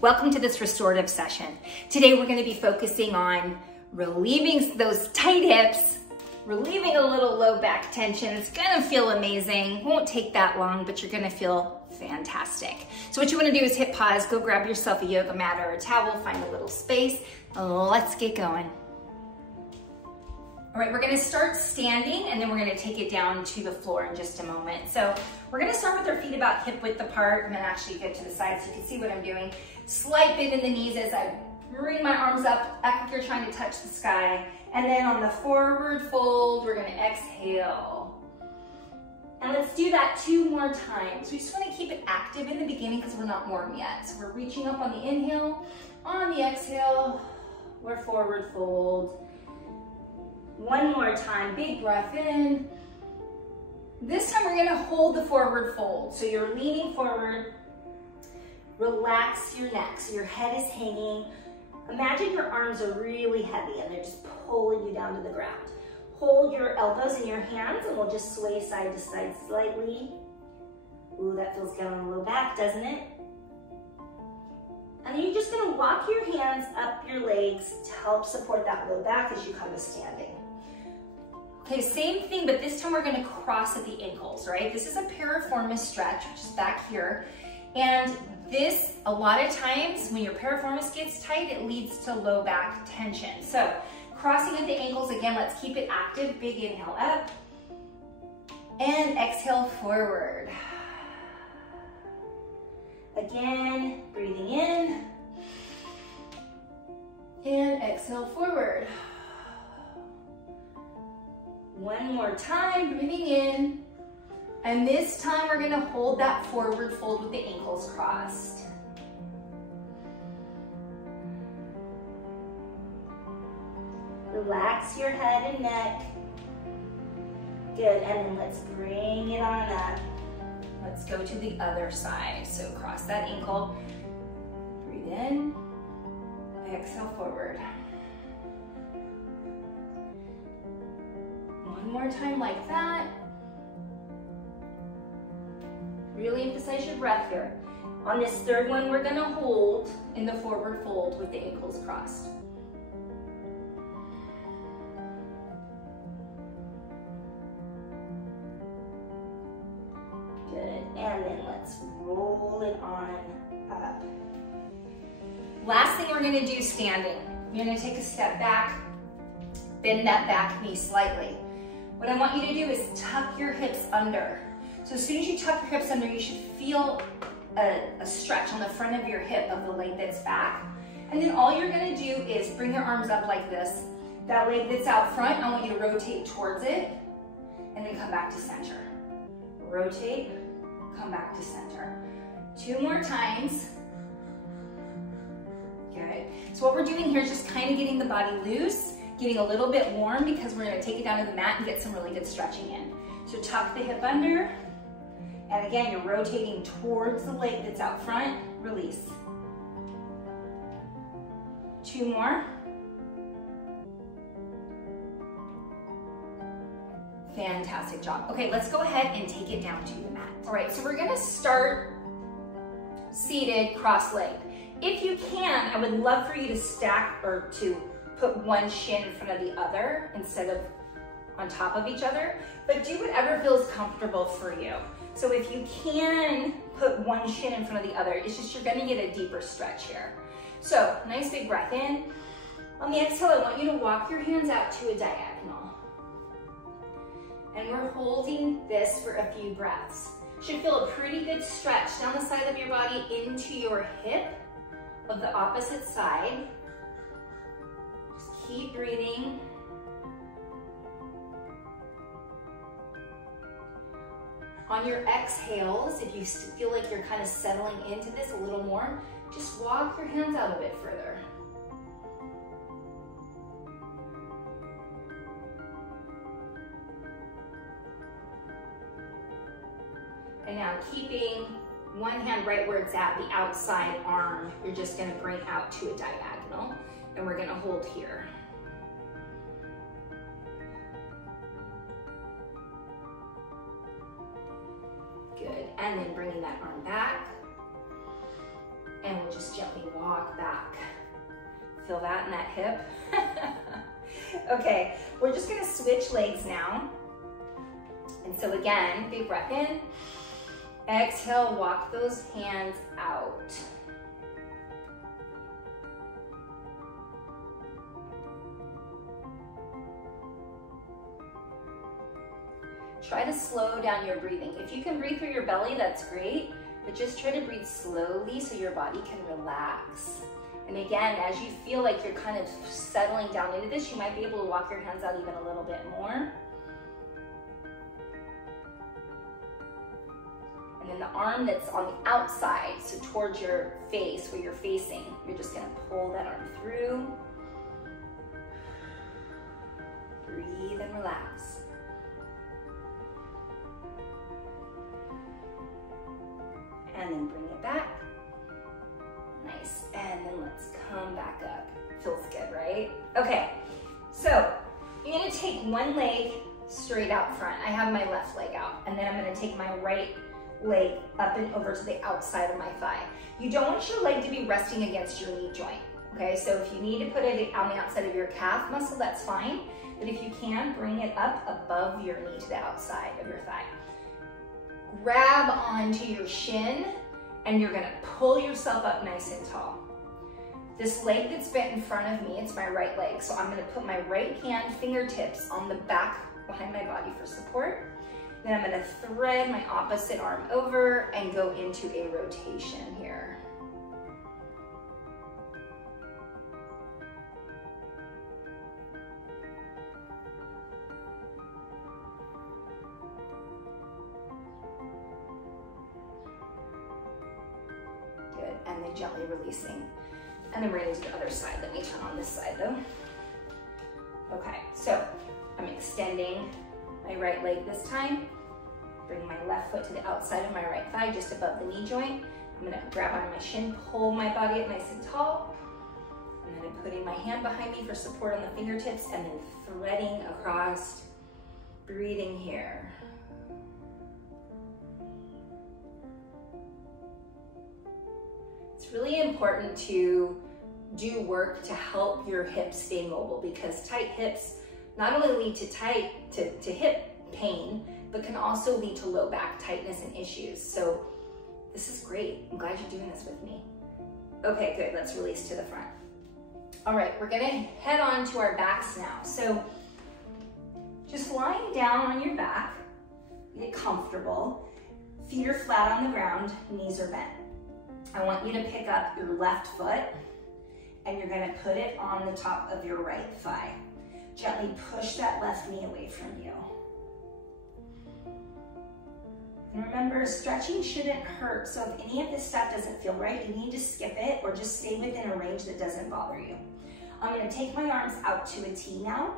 Welcome to this restorative session. Today we're going to be focusing on relieving those tight hips, relieving a little low back tension. It's going to feel amazing. It won't take that long, but you're going to feel fantastic. So what you want to do is hit pause, go grab yourself a yoga mat or a towel, find a little space. Let's get going. All right, we're gonna start standing and then we're gonna take it down to the floor in just a moment. So we're gonna start with our feet about hip width apart and then actually get to the side so you can see what I'm doing. Slight bend in the knees as I bring my arms up, act like you're trying to touch the sky. And then on the forward fold, we're gonna exhale. And let's do that 2 more times. We just wanna keep it active in the beginning because we're not warm yet. So we're reaching up on the inhale, on the exhale, we're forward fold. 1 more time, big breath in. This time we're gonna hold the forward fold. So you're leaning forward, relax your neck. So your head is hanging. Imagine your arms are really heavy and they're just pulling you down to the ground. Hold your elbows in your hands and we'll just sway side to side slightly. Ooh, that feels good on the low back, doesn't it? And then you're just gonna walk your hands up your legs to help support that low back as you come to standing. Okay, same thing, but this time we're gonna cross at the ankles, right? This is a piriformis stretch, which is back here. And this, a lot of times, when your piriformis gets tight, it leads to low back tension. So, crossing at the ankles, again, let's keep it active. Big inhale up. And exhale forward. Again, breathing in. And exhale forward. 1 more time, breathing in. And this time we're gonna hold that forward fold with the ankles crossed. Relax your head and neck. Good, and then let's bring it on up. Let's go to the other side. So cross that ankle, breathe in, exhale forward. 1 more time like that. Really emphasize your breath here. On this third one, we're gonna hold in the forward fold with the ankles crossed. Good, and then let's roll it on up. Last thing we're gonna do standing. You're gonna take a step back, bend that back knee slightly. What I want you to do is tuck your hips under. So as soon as you tuck your hips under, you should feel a stretch on the front of your hip of the leg that's back. And then all you're gonna do is bring your arms up like this. That leg that's out front, I want you to rotate towards it and then come back to center. Rotate, come back to center. 2 more times. Good. So what we're doing here is just kind of getting the body loose, getting a little bit warm because we're gonna take it down to the mat and get some really good stretching in. So tuck the hip under, and again, you're rotating towards the leg that's out front, release. 2 more. Fantastic job. Okay, let's go ahead and take it down to the mat. All right, so we're gonna start seated, cross-legged. If you can, I would love for you to stack or to put one shin in front of the other instead of on top of each other, but do whatever feels comfortable for you. So if you can put one shin in front of the other, it's just you're gonna get a deeper stretch here. So nice big breath in. On the exhale, I want you to walk your hands out to a diagonal. And we're holding this for a few breaths. Should feel a pretty good stretch down the side of your body into your hip of the opposite side. Keep breathing. On your exhales, if you feel like you're kind of settling into this a little more, just walk your hands out a bit further. And now keeping one hand right where it's at, the outside arm, you're just gonna bring out to a diagonal, and we're gonna hold here. Good, and then bringing that arm back. And we'll just gently walk back. Feel that in that hip? Okay, we're just gonna switch legs now. And so again, big breath in. Exhale, walk those hands out. Try to slow down your breathing. If you can breathe through your belly, that's great, but just try to breathe slowly so your body can relax. And again, as you feel like you're kind of settling down into this, you might be able to walk your hands out even a little bit more. And then the arm that's on the outside, so towards your face, where you're facing, you're just gonna pull that arm through. Breathe and relax. And then bring it back. Nice, and then let's come back up. Feels good, right? Okay, so you're gonna take one leg straight out front. I have my left leg out, and then I'm gonna take my right leg up and over to the outside of my thigh. You don't want your leg to be resting against your knee joint, okay? So if you need to put it on the outside of your calf muscle, that's fine. But if you can, bring it up above your knee to the outside of your thigh. Grab onto your shin, and you're gonna pull yourself up nice and tall. This leg that's bent in front of me, it's my right leg, so I'm gonna put my right hand fingertips on the back behind my body for support. Then I'm gonna thread my opposite arm over and go into a rotation here. Good, and then gently releasing. And then we're gonna do the other side. Let me turn on this side though. Okay, so I'm extending my right leg this time. Bring my left foot to the outside of my right thigh, just above the knee joint. I'm gonna grab onto my shin, pull my body up nice and tall. And then I'm putting my hand behind me for support on the fingertips, and then threading across, breathing here. It's really important to do work to help your hips stay mobile, because tight hips not only lead to hip pain, but can also lead to low back tightness and issues. So this is great. I'm glad you're doing this with me. Okay, good. Let's release to the front. All right, we're gonna head on to our backs now. So just lying down on your back, get comfortable. Feet are flat on the ground, knees are bent. I want you to pick up your left foot, and you're gonna put it on the top of your right thigh. Gently push that left knee away from you. And remember, stretching shouldn't hurt, so if any of this stuff doesn't feel right, you need to skip it or just stay within a range that doesn't bother you. I'm gonna take my arms out to a T now,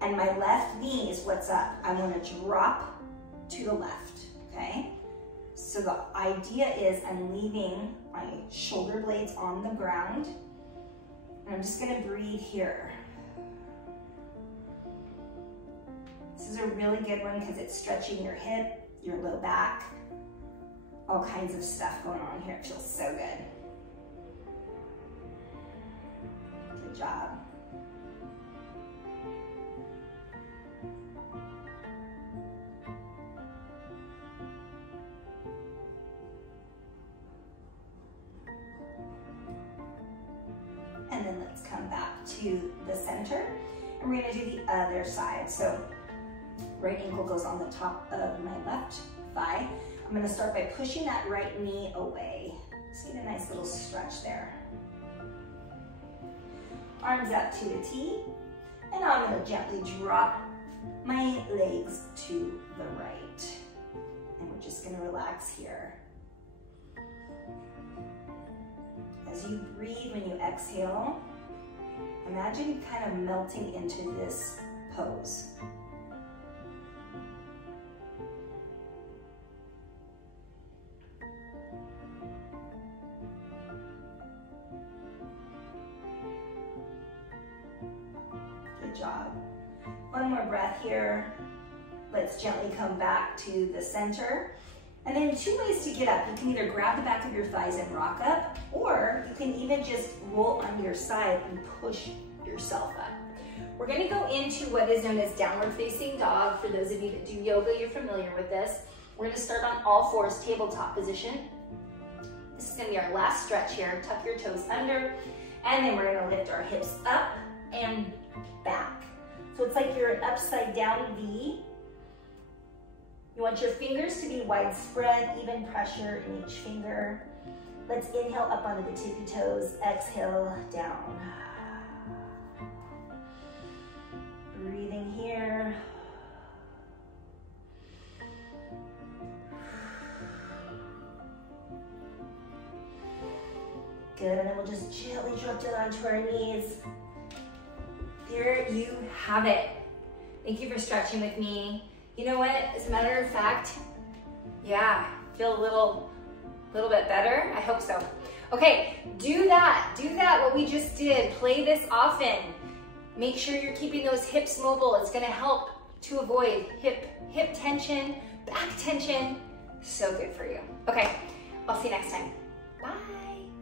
and my left knee is what's up. I wanna drop to the left, okay? So the idea is I'm leaving my shoulder blades on the ground, and I'm just gonna breathe here. This is a really good one because it's stretching your hip, your low back, all kinds of stuff going on here. It feels so good. Good job. And then let's come back to the center, and we're gonna do the other side. So right ankle goes on the top of my left thigh. I'm gonna start by pushing that right knee away. See the nice little stretch there. Arms out to a T, and I'm gonna gently drop my legs to the right. And we're just gonna relax here. As you breathe, when you exhale, imagine kind of melting into this pose. Good job. One more breath here. Let's gently come back to the center. And then two ways to get up. You can either grab the back of your thighs and rock up, or or you can even just roll on your side and push yourself up. We're gonna go into what is known as downward facing dog. For those of you that do yoga, you're familiar with this. We're gonna start on all fours, tabletop position. This is gonna be our last stretch here. Tuck your toes under, and then we're gonna lift our hips up and back. So it's like you're an upside down V. You want your fingers to be widespread, even pressure in each finger. Let's inhale up onto the tippy toes, exhale down. Breathing here. Good, and then we'll just gently drop down onto our knees. There you have it. Thank you for stretching with me. You know what, as a matter of fact, yeah, feel a little bit better? I hope so. Okay, do that, what we just did. Play this often. Make sure you're keeping those hips mobile. It's gonna help to avoid hip tension, back tension. So good for you. Okay, I'll see you next time. Bye.